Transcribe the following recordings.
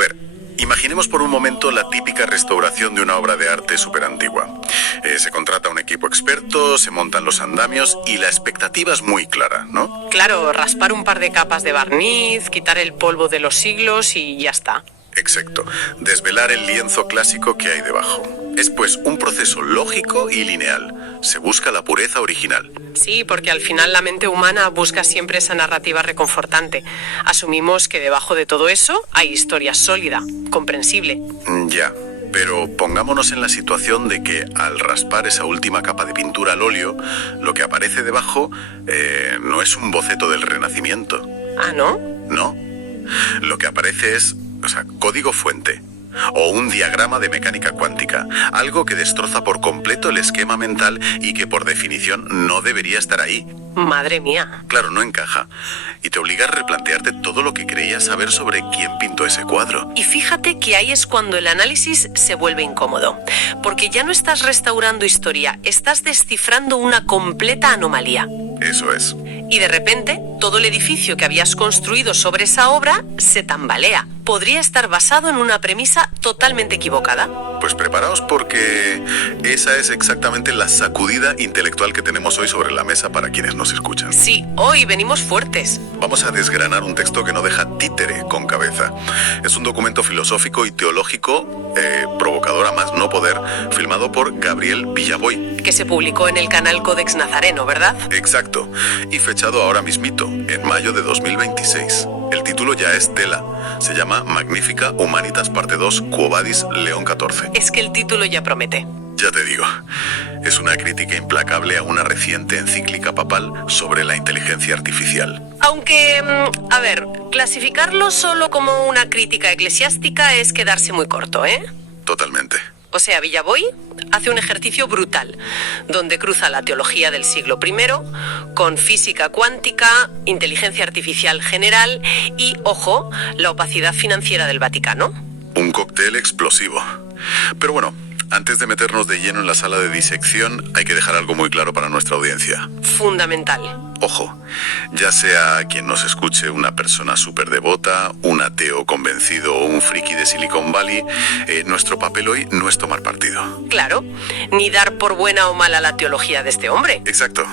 ver, imaginemos por un momento la típica restauración de una obra de arte súper antigua. Se contrata un equipo experto, se montan los andamios y la expectativa es muy clara, ¿no? Claro, raspar un par de capas de barniz, quitar el polvo de los siglos y ya está. Exacto. Desvelar el lienzo clásico que hay debajo. Es pues un proceso lógico y lineal. Se busca la pureza original. Sí, porque al final la mente humana busca siempre esa narrativa reconfortante. Asumimos que debajo de todo eso hay historia sólida, comprensible. Ya, pero pongámonos en la situación de que al raspar esa última capa de pintura al óleo, lo que aparece debajo no es un boceto del Renacimiento. ¿Ah, no? No. Lo que aparece es, código fuente. O un diagrama de mecánica cuántica, algo que destroza por completo el esquema mental y que por definición no debería estar ahí. Madre mía. Claro, no encaja. Y te obliga a replantearte todo lo que creías saber sobre quién pintó ese cuadro. Y fíjate que ahí es cuando el análisis se vuelve incómodo, porque ya no estás restaurando historia, estás descifrando una completa anomalía. Eso es. Y de repente, todo el edificio que habías construido sobre esa obra se tambalea. Podría estar basado en una premisa totalmente equivocada. Pues preparaos porque esa es exactamente la sacudida intelectual que tenemos hoy sobre la mesa para quienes nos escuchan. Sí, hoy venimos fuertes. Vamos a desgranar un texto que no deja títere con cabeza. Es un documento filosófico y teológico, provocador a más no poder, filmado por Gabriel Villaboy. Que se publicó en el canal Codex Nazareno, ¿verdad? Exacto, y fechado ahora mismito, en mayo de 2026. El título ya es tela. Se llama Magnifica Humanitas Parte 2, Quo Vadis, León XIV. Es que el título ya promete. Ya te digo, es una crítica implacable a una reciente encíclica papal sobre la inteligencia artificial. Aunque, clasificarlo solo como una crítica eclesiástica es quedarse muy corto, ¿eh? Totalmente. O sea, Villaboy hace un ejercicio brutal, donde cruza la teología del siglo I con física cuántica, inteligencia artificial general y, ojo, la opacidad financiera del Vaticano. Un cóctel explosivo. Pero bueno, antes de meternos de lleno en la sala de disección, hay que dejar algo muy claro para nuestra audiencia. Fundamental. Ojo, ya sea quien nos escuche una persona súper devota, un ateo convencido o un friki de Silicon Valley, nuestro papel hoy no es tomar partido. Claro, ni dar por buena o mala la teología de este hombre. Exacto.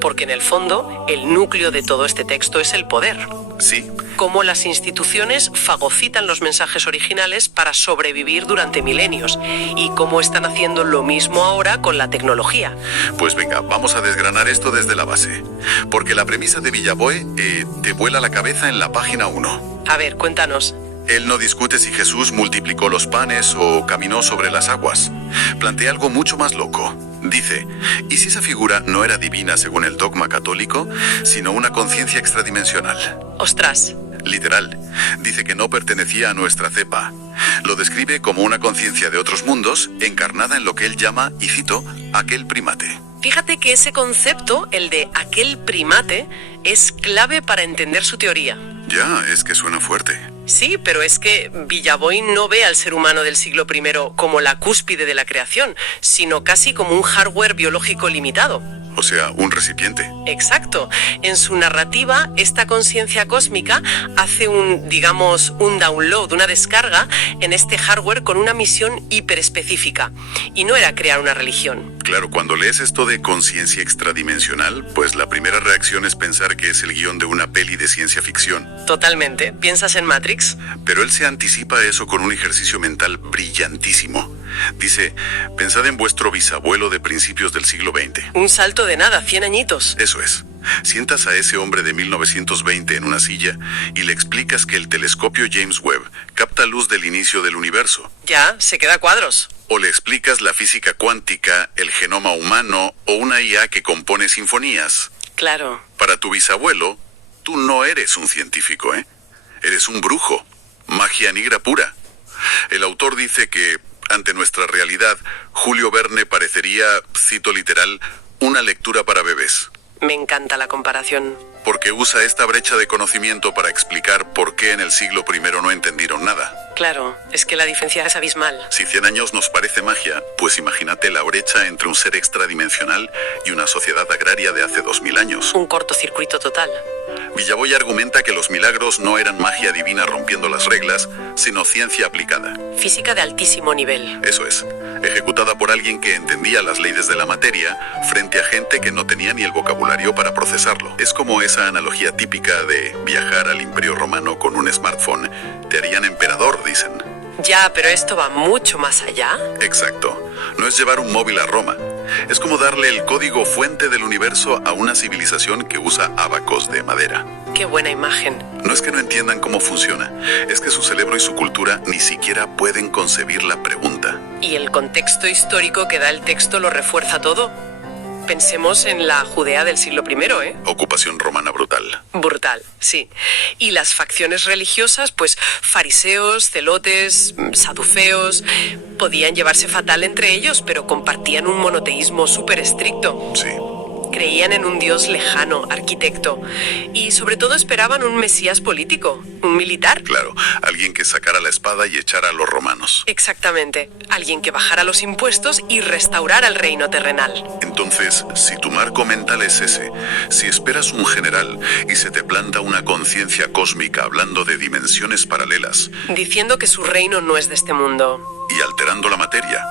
Porque en el fondo, el núcleo de todo este texto es el poder. Sí. Cómo las instituciones fagocitan los mensajes originales para sobrevivir durante milenios y cómo están haciendo lo mismo ahora con la tecnología. Pues venga, vamos a desgranar esto desde la base. Porque la premisa de Villaboy te vuela la cabeza en la página 1. A ver, cuéntanos. Él no discute si Jesús multiplicó los panes o caminó sobre las aguas. Plantea algo mucho más loco. Dice, ¿y si esa figura no era divina según el dogma católico, sino una conciencia extradimensional? ¡Ostras! Literal. Dice que no pertenecía a nuestra cepa. Lo describe como una conciencia de otros mundos encarnada en lo que él llama, y cito, aquel primate. Fíjate que ese concepto, el de aquel primate, es clave para entender su teoría. Ya, es que suena fuerte. Sí, pero es que Villaboy no ve al ser humano del siglo I como la cúspide de la creación, sino casi como un hardware biológico limitado. O sea, un recipiente. Exacto. En su narrativa, esta conciencia cósmica hace un download, una descarga en este hardware con una misión hiperespecífica. Y no era crear una religión. Claro, cuando lees esto de conciencia extradimensional, pues la primera reacción es pensar que es el guión de una peli de ciencia ficción. Totalmente. ¿Piensas en Matrix? Pero él se anticipa a eso con un ejercicio mental brillantísimo. Dice, pensad en vuestro bisabuelo de principios del siglo XX. Un salto de nada, 100 añitos. Eso es. Sientas a ese hombre de 1920 en una silla y le explicas que el telescopio James Webb capta luz del inicio del universo. Ya, se queda a cuadros. O le explicas la física cuántica, el genoma humano o una IA que compone sinfonías. Claro. Para tu bisabuelo, tú no eres un científico, ¿eh? Eres un brujo. Magia negra pura. El autor dice que, ante nuestra realidad, Julio Verne parecería, cito literal, una lectura para bebés. Me encanta la comparación. Porque usa esta brecha de conocimiento para explicar por qué en el siglo I no entendieron nada. Claro, es que la diferencia es abismal. Si 100 años nos parece magia, pues imagínate la brecha entre un ser extradimensional y una sociedad agraria de hace 2000 años. Un cortocircuito total. Villaboy argumenta que los milagros no eran magia divina rompiendo las reglas, sino ciencia aplicada. Física de altísimo nivel. Eso es, ejecutada por alguien que entendía las leyes de la materia frente a gente que no tenía ni el vocabulario para procesarlo. Es como esa analogía típica de viajar al Imperio Romano con un smartphone. Te harían emperador, dicen. Ya, pero esto va mucho más allá. Exacto. No es llevar un móvil a Roma. Es como darle el código fuente del universo a una civilización que usa ábacos de madera. Qué buena imagen. No es que no entiendan cómo funciona, es que su cerebro y su cultura ni siquiera pueden concebir la pregunta. Y el contexto histórico que da el texto lo refuerza todo. Pensemos en la Judea del siglo I, ¿eh? Ocupación romana brutal. Brutal, sí. Y las facciones religiosas, pues fariseos, celotes, saduceos, podían llevarse fatal entre ellos, pero compartían un monoteísmo súper estricto. Sí. Creían en un dios lejano, arquitecto, y sobre todo esperaban un mesías político, un militar. Claro, alguien que sacara la espada y echara a los romanos. Exactamente, alguien que bajara los impuestos y restaurara el reino terrenal. Entonces, si tu marco mental es ese, si esperas un general y se te planta una conciencia cósmica hablando de dimensiones paralelas, Diciendo que su reino no es de este mundo. y alterando la materia,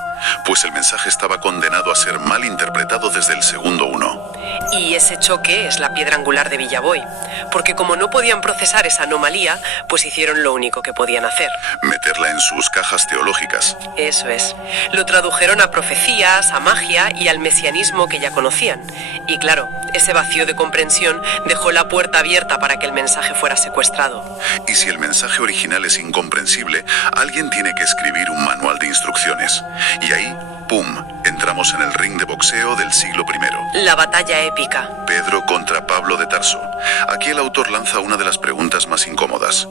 pues el mensaje estaba condenado a ser mal interpretado desde el segundo uno. Y ese choque es la piedra angular de Villaboy, porque como no podían procesar esa anomalía, pues hicieron lo único que podían hacer. Meterla en sus cajas teológicas. Eso es. Lo tradujeron a profecías, a magia y al mesianismo que ya conocían. Y claro, ese vacío de comprensión dejó la puerta abierta para que el mensaje fuera secuestrado. Y si el mensaje original es incomprensible, alguien tiene que escribir un manual de instrucciones. Y ahí, ¡pum!, entramos en el ring de boxeo del siglo I. La batalla épica. Pedro contra Pablo de Tarso. Aquí el autor lanza una de las preguntas más incómodas.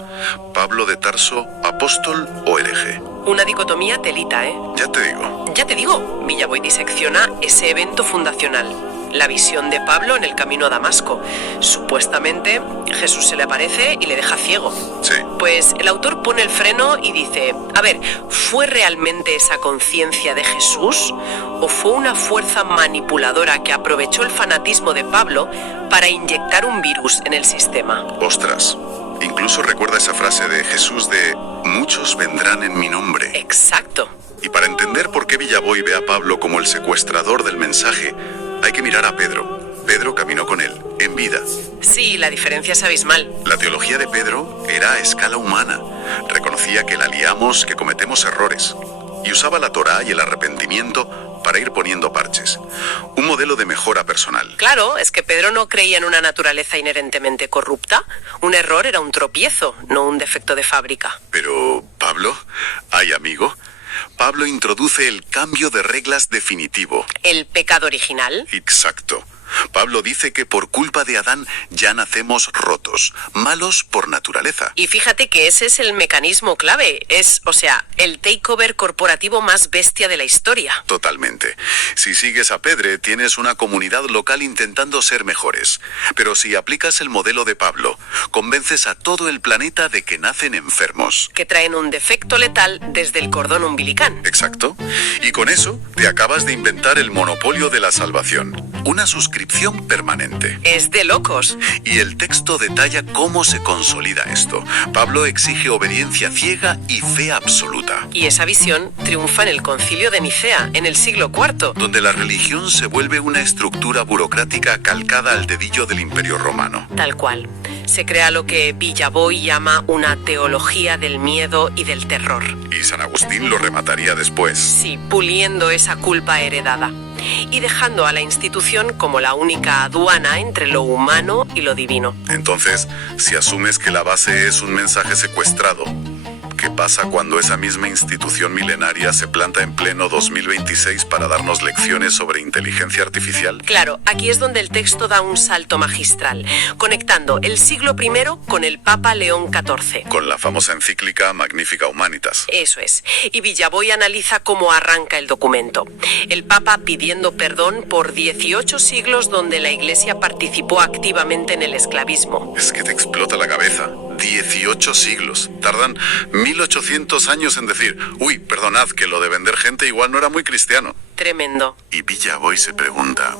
¿Pablo de Tarso, apóstol o hereje? Una dicotomía telita, ¿eh? Ya te digo. Ya te digo, Villaboy disecciona ese evento fundacional. La visión de Pablo en el camino a Damasco. Supuestamente, Jesús se le aparece y le deja ciego. Sí. Pues el autor pone el freno y dice, a ver, ¿fue realmente esa conciencia de Jesús? ¿O fue una fuerza manipuladora que aprovechó el fanatismo de Pablo para inyectar un virus en el sistema? Ostras. Incluso recuerda esa frase de Jesús de muchos vendrán en mi nombre. Exacto. Y para entender por qué Villaboy ve a Pablo como el secuestrador del mensaje, hay que mirar a Pedro. Pedro caminó con él, en vida. Sí, la diferencia es abismal. La teología de Pedro era a escala humana. Reconocía que la liamos, que cometemos errores. Y usaba la Torá y el arrepentimiento para ir poniendo parches. Un modelo de mejora personal. Claro, es que Pedro no creía en una naturaleza inherentemente corrupta. Un error era un tropiezo, no un defecto de fábrica. Pero, Pablo, ¿hay amigo? Pablo introduce el cambio de reglas definitivo. ¿El pecado original? Exacto. Pablo dice que por culpa de Adán ya nacemos rotos, malos por naturaleza. Y fíjate que ese es el mecanismo clave. Es, o sea, el takeover corporativo más bestia de la historia. Totalmente. Si sigues a Pedre, tienes una comunidad local intentando ser mejores. Pero si aplicas el modelo de Pablo, convences a todo el planeta de que nacen enfermos. Que traen un defecto letal desde el cordón umbilical. Exacto. Y con eso te acabas de inventar el monopolio de la salvación. Una suscripción permanente. Es de locos. Y el texto detalla cómo se consolida esto. Pablo exige obediencia ciega y fe absoluta. Y esa visión triunfa en el Concilio de Nicea, en el siglo IV. Donde la religión se vuelve una estructura burocrática calcada al dedillo del Imperio Romano. Tal cual. Se crea lo que Villaboy llama una teología del miedo y del terror. Y San Agustín lo remataría después. Sí, puliendo esa culpa heredada. Y dejando a la institución como la única aduana entre lo humano y lo divino. Entonces, si asumes que la base es un mensaje secuestrado, ¿qué pasa cuando esa misma institución milenaria se planta en pleno 2026 para darnos lecciones sobre inteligencia artificial? Claro, aquí es donde el texto da un salto magistral, conectando el siglo I con el Papa León XIV. Con la famosa encíclica Magnifica Humanitas. Eso es. Y Villaboy analiza cómo arranca el documento. El Papa pidiendo perdón por 18 siglos donde la Iglesia participó activamente en el esclavismo. Es que te explota la cabeza. 18 siglos. Tardan 1800 años en decir, uy, perdonad, que lo de vender gente igual no era muy cristiano. Tremendo. Y Villaboy se pregunta,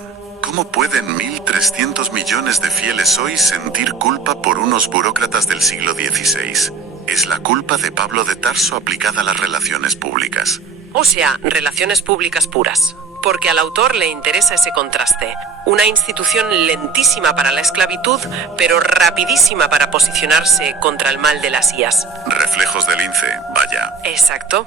¿Cómo pueden 1.300 millones de fieles hoy sentir culpa por unos burócratas del siglo XVI? Es la culpa de Pablo de Tarso aplicada a las relaciones públicas. O sea, relaciones públicas puras. Porque al autor le interesa ese contraste. Una institución lentísima para la esclavitud, pero rapidísima para posicionarse contra el mal de las IAs. Reflejos del lince, vaya. Exacto.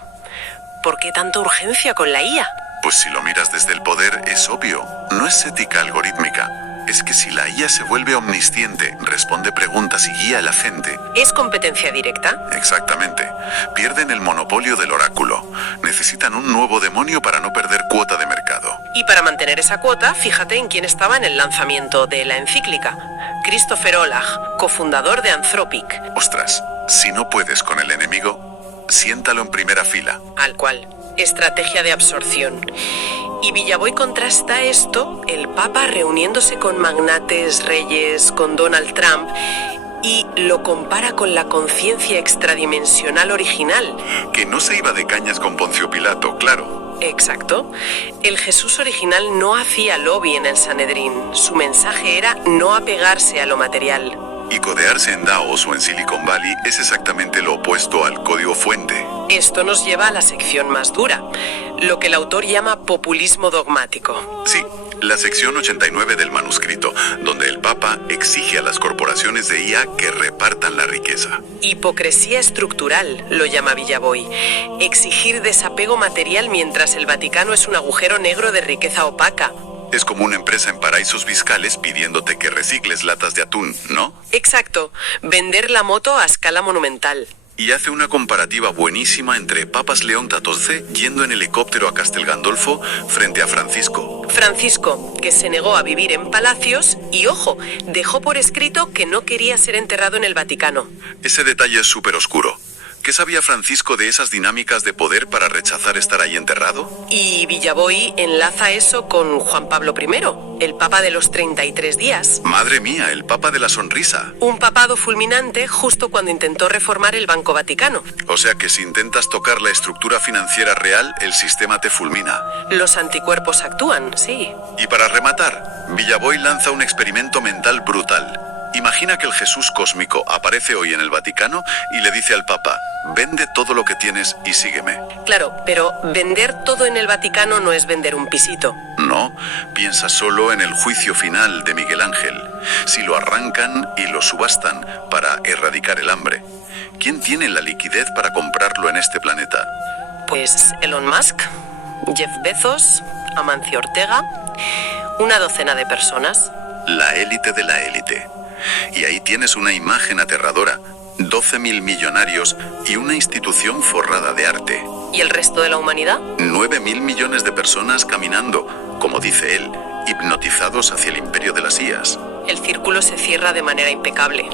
¿Por qué tanta urgencia con la IA? Pues si lo miras desde el poder es obvio, no es ética algorítmica. Es que si la IA se vuelve omnisciente, responde preguntas y guía a la gente. ¿Es competencia directa? Exactamente. Pierden el monopolio del oráculo. Necesitan un nuevo demonio para no perder cuota de mercado. Y para mantener esa cuota, fíjate en quién estaba en el lanzamiento de la encíclica. Christopher Olah, cofundador de Anthropic. Ostras, si no puedes con el enemigo, siéntalo en primera fila. Al cual. Estrategia de absorción. Y Villaboy contrasta esto, el Papa reuniéndose con magnates, reyes, con Donald Trump, y lo compara con la conciencia extradimensional original. Que no se iba de cañas con Poncio Pilato, claro. Exacto. El Jesús original no hacía lobby en el Sanedrín. Su mensaje era no apegarse a lo material. Y codearse en Davos o en Silicon Valley es exactamente lo opuesto al código fuente. Esto nos lleva a la sección más dura, lo que el autor llama populismo dogmático. Sí, la sección 89 del manuscrito, donde el Papa exige a las corporaciones de IA que repartan la riqueza. Hipocresía estructural, lo llama Villaboy. Exigir desapego material mientras el Vaticano es un agujero negro de riqueza opaca. Es como una empresa en paraísos fiscales pidiéndote que recicles latas de atún, ¿no? Exacto, vender la moto a escala monumental. Y hace una comparativa buenísima entre Papas León XIV yendo en helicóptero a Castel Gandolfo frente a Francisco. Francisco, que se negó a vivir en palacios y, ojo, dejó por escrito que no quería ser enterrado en el Vaticano. Ese detalle es súper oscuro. ¿Qué sabía Francisco de esas dinámicas de poder para rechazar estar ahí enterrado? Y Villaboy enlaza eso con Juan Pablo I, el Papa de los 33 días. Madre mía, el Papa de la sonrisa. Un papado fulminante justo cuando intentó reformar el Banco Vaticano. O sea que si intentas tocar la estructura financiera real, el sistema te fulmina. Los anticuerpos actúan, sí. Y para rematar, Villaboy lanza un experimento mental brutal. Imagina que el Jesús cósmico aparece hoy en el Vaticano y le dice al Papa, vende todo lo que tienes y sígueme. Claro, pero vender todo en el Vaticano no es vender un pisito. No, piensa solo en el juicio final de Miguel Ángel. Si lo arrancan y lo subastan para erradicar el hambre, ¿quién tiene la liquidez para comprarlo en este planeta? Pues Elon Musk, Jeff Bezos, Amancio Ortega, una docena de personas. La élite de la élite. Y ahí tienes una imagen aterradora, 12.000 millonarios y una institución forrada de arte. ¿Y el resto de la humanidad? 9.000 millones de personas caminando, como dice él, hipnotizados hacia el imperio de las IAs. El círculo se cierra de manera impecable.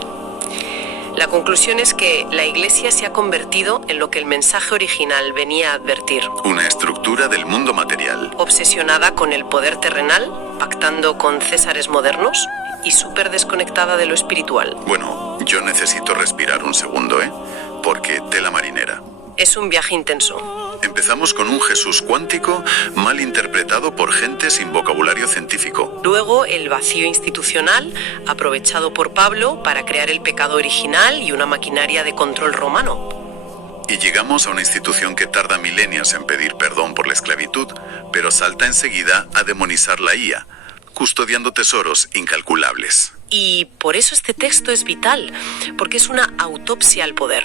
La conclusión es que la Iglesia se ha convertido en lo que el mensaje original venía a advertir. Una estructura del mundo material. Obsesionada con el poder terrenal, pactando con césares modernos y súper desconectada de lo espiritual. Bueno, yo necesito respirar un segundo, porque tela marinera. Es un viaje intenso. Empezamos con un Jesús cuántico mal interpretado por gente sin vocabulario científico. Luego el vacío institucional, aprovechado por Pablo para crear el pecado original y una maquinaria de control romano. Y llegamos a una institución que tarda milenios en pedir perdón por la esclavitud, pero salta enseguida a demonizar la IA, custodiando tesoros incalculables. Y por eso este texto es vital, porque es una autopsia al poder.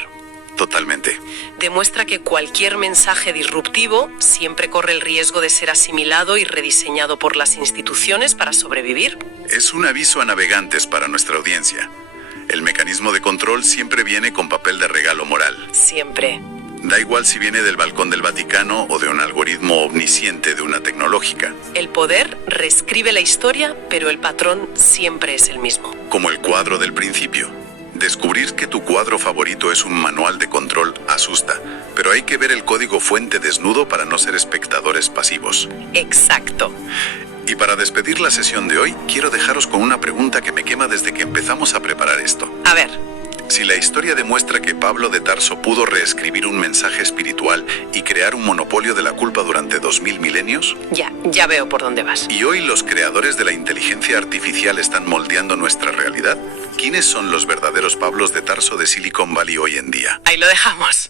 Totalmente. Demuestra que cualquier mensaje disruptivo siempre corre el riesgo de ser asimilado y rediseñado por las instituciones para sobrevivir. Es un aviso a navegantes para nuestra audiencia. El mecanismo de control siempre viene con papel de regalo moral. Siempre. Da igual si viene del balcón del Vaticano o de un algoritmo omnisciente de una tecnológica. El poder reescribe la historia, pero el patrón siempre es el mismo. Como el cuadro del principio. Descubrir que tu cuadro favorito es un manual de control asusta, pero hay que ver el código fuente desnudo para no ser espectadores pasivos. Exacto. Y para despedir la sesión de hoy, quiero dejaros con una pregunta que me quema desde que empezamos a preparar esto. A ver. Si la historia demuestra que Pablo de Tarso pudo reescribir un mensaje espiritual y crear un monopolio de la culpa durante 2000 milenios, Ya veo por dónde vas. y hoy los creadores de la inteligencia artificial están moldeando nuestra realidad, ¿quiénes son los verdaderos Pablos de Tarso de Silicon Valley hoy en día? Ahí lo dejamos.